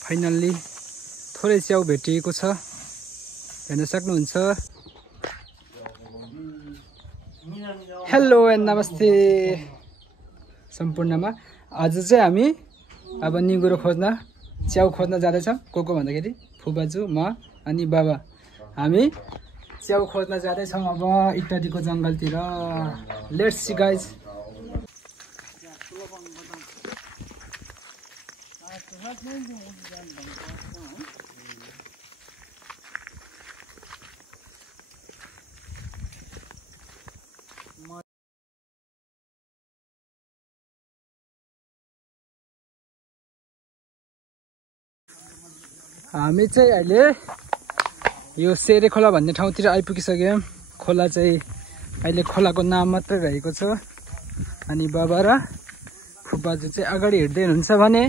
Finally थोरै च्याउ भेटिएको छ, हेर्न सक्नुहुन्छ। हेलो एन्ड नमस्ते सम्पूर्णमा। आज चाहिँ हामी अब निगुरो खोज्न, च्याउ खोज्न जाँदैछौँ। को भन्दाखेरि फुबाजु, म अनि बाबा। हामी च्याउ खोज्न जाँदैछौँ अब इत्यादिको जङ्गलतिर। Let's see guys. हामी चाहिँ अहिले यो सेरे खोला भन्ने ठाउँतिर आइपुगिसक्यौँ। खोला चाहिँ अहिले खोलाको नाम मात्रै रहेको छ। अनि बाबा र फुपाजु चाहिँ अगाडि हिँड्दै हुनुहुन्छ भने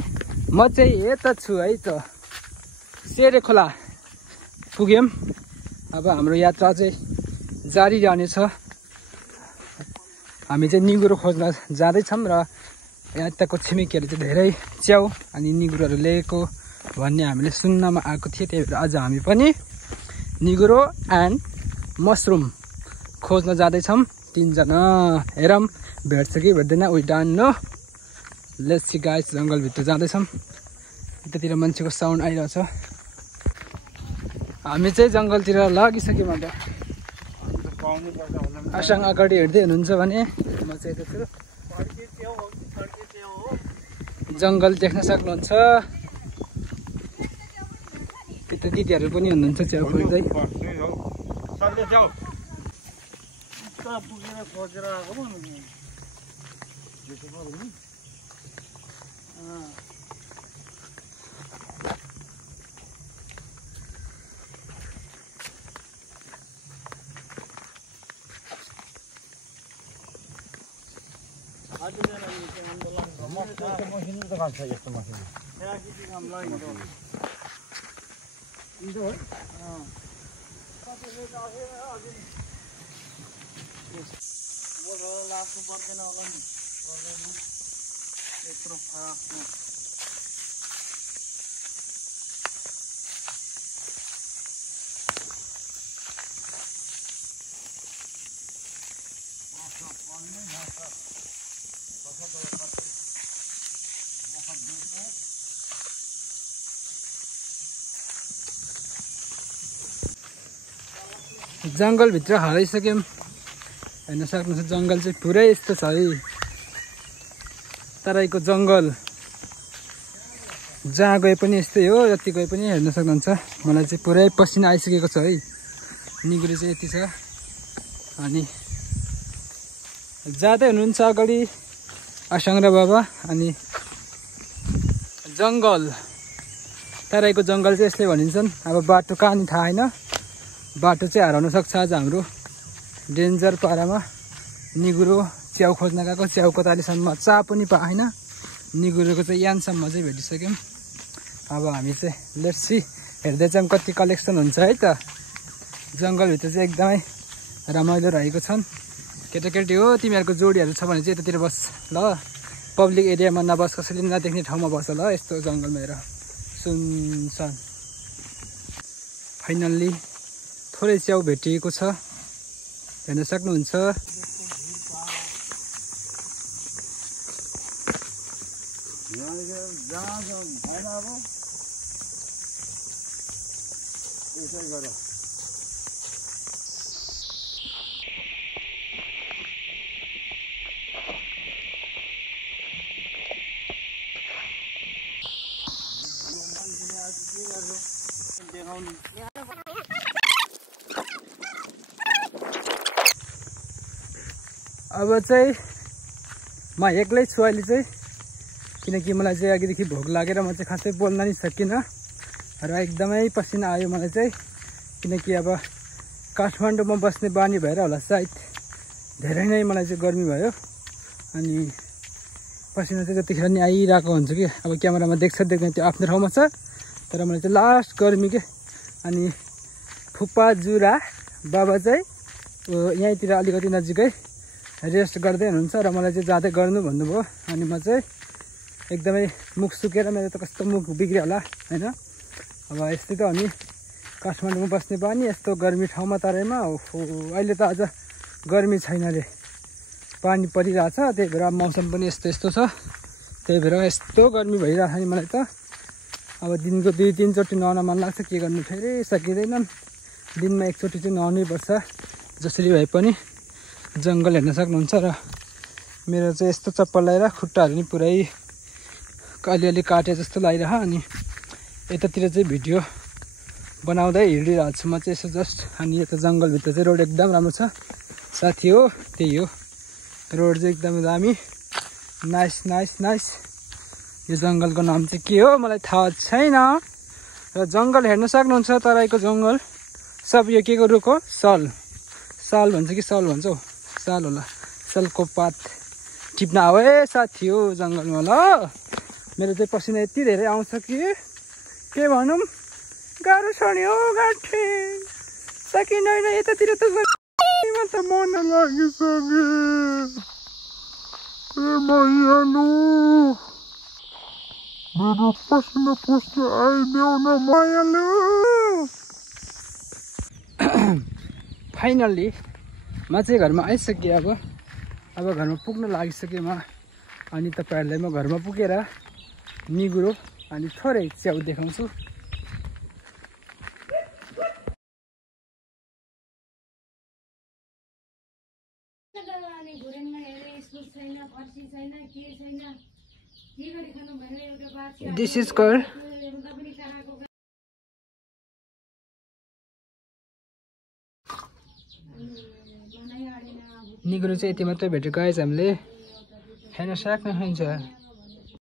म चाहिँ यता छु है त। सेरे खोला पुग्यौँ। अब हाम्रो यात्रा चाहिँ जारी रहनेछ। हामी चाहिँ निगुरो खोज्न जाँदैछौँ र यताको छिमेकीहरूले चाहिँ धेरै च्याउ अनि निगुरोहरू ल्याएको भन्ने हामीले सुन्नमा आएको थियो। त्यही भएर आज हामी पनि निगुरो एन्ड मसरुम खोज्न जाँदैछौँ 3 जना। हेरौँ भेट्छ कि भेट्दैन। We don't know. Let's see guys. जङ्गलभित्र जाँदैछौँ। यतातिर मान्छेको साउन्ड आइरहेछ। हामी चाहिँ जङ्गलतिर लागिसक्यौँ। अब आसाङ अगाडि हिँड्दै हुनुहुन्छ भने म चाहिँ यता छु। जङ्गल देख्न सक्नुहुन्छ। यता दिदीहरू पनि हुनुहुन्छ च्याउ खोज्दै। जङ्गलभित्र हराइसक्यौँ। हेर्न सक्नुहुन्छ जङ्गल चाहिँ पुरै यस्तो छ है। तराईको जङ्गल जहाँ गए पनि यस्तै हो। जति गए पनि हेर्न सक्नुहुन्छ। मलाई चाहिँ पुरै पसिना आइसकेको छ है। निगुरो चाहिँ यति छ। अनि जाँदै हुनुहुन्छ अगाडि आसाङ र बाबा। अनि जङ्गल, तराईको जङ्गल चाहिँ यसले भनिन्छन्। अब बाटो कहाँ थाहा छैन। बाटो चाहिँ हराउन सक्छ आज हाम्रो डेन्जर पारामा। निगुरो च्याउ खोज्न गएको। च्याउको त अहिलेसम्म चा पनि पाएन। निगुरोको चाहिँ यानसम्म चाहिँ भेटिसक्यौँ। अब हामी चाहिँ लेट्स सी हेर्दै चाहिँ कति कलेक्सन हुन्छ है त। जङ्गलभित्र चाहिँ एकदमै रमाइलो रहेको छन्। केटाकेटी हो तिमीहरूको जोडीहरू छ भने चाहिँ यतातिर बस ल। पब्लिक एरियामा नबस। कसैले नदेख्ने ठाउँमा बस ल। यस्तो जङ्गलमा हेर सुनसान। फाइनल्ली थोरै च्याउ भेटिएको छ, हेर्न सक्नुहुन्छ। अब चाहिँ म एक्लै छु अहिले चाहिँ। किनकि मलाई चाहिँ अघिदेखि भोक लागेर म चाहिँ खासै बोल्न नि सकिनँ र एकदमै पसिना आयो मलाई चाहिँ। किनकि अब काठमाडौँमा बस्ने बानी भएर होला सायद धेरै नै मलाई चाहिँ गर्मी भयो। अनि पसिना चाहिँ जतिखेर नि आइरहेको हुन्छ कि अब क्यामेरामा देख्छ देख्दैन त्यो आफ्नो ठाउँमा छ। तर मलाई चाहिँ लास्ट गर्मी के। अनि फुपा जुरा बाबा चाहिँ यहीँतिर अलिकति नजिकै रेस्ट गर्दै हुनुहुन्छ र मलाई चाहिँ जाँदै गर्नु भन्नुभयो। अनि म चाहिँ एकदमै मुख सुकेर मेरो त कस्तो मुख बिग्रियो होला हैन। अब यस्तै त हामी काठमाडौँमा बस्ने बानी, यस्तो गर्मी ठाउँमा तराईमा ओहो अहिले त अझ गर्मी छैन रे, पानी परिरहेछ, त्यही भएर मौसम पनि यस्तो यस्तो छ, त्यही भएर यस्तो गर्मी भइरहेछ नि मलाई त। अब दिनको 2-3 चोटि नुहाउन मन लाग्छ, के गर्नु फेरि सकिँदैन, दिनमा 1 चोटि चाहिँ नुहाउनै पर्छ जसरी भए पनि। जङ्गल हेर्न सक्नुहुन्छ र मेरो चाहिँ यस्तो चप्पल लगाएर खुट्टाहरू नि पुरै अलिअलि काटे जस्तो लागिरह। अनि यतातिर चाहिँ भिडियो बनाउँदै हिँडिरहेको छु म चाहिँ यसो जस्ट। अनि यता जङ्गलभित्र चाहिँ रोड एकदम राम्रो छ साथी हो, त्यही हो रोड चाहिँ एकदम दामी, नाइस नाइस नाइस। यो जङ्गलको नाम चाहिँ के हो मलाई थाहा छैन, र जङ्गल हेर्न सक्नुहुन्छ तराईको जङ्गल सब। यो के को रुख हो? साल, साल भन्छ कि सल भन्छ हौ, साल होला। सालको पात टिप्न आऊ है साथी हो जङ्गलमा। ल मेरो चाहिँ पसिना यति धेरै आउँछ कि के भनौँ, गाह्रो छ नि हो गाँठे, सकिँदैन यतातिर त मन लागिसक्यो। मेरो पसिना पुस्न आइदेऊ न मायालु। फाइनल्ली म चाहिँ घरमा आइसकेँ। अब घरमा पुग्न लागिसकेँ म। अनि तपाईँहरूलाई म घरमा पुगेर निगुरो अनि थोरै च्याउ देखाउँछु। दिस इज कर निगुरो चाहिँ यति मात्रै भेटेको गाइस हामीले हेर्न सक्नुहुन्छ।